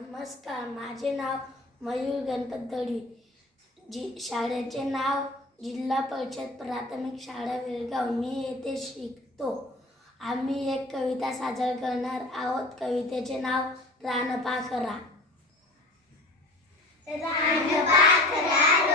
नमस्कार, माझे नाव मयूर गणपत दळवी. शाळेचे नाव जिल्हा परिषद प्राथमिक शाळा वेळगाव. मी येथे शिकतो. आम्ही एक कविता सादर करणार आहोत. कवितेचे नाव रानपाखरा. रानपाखरा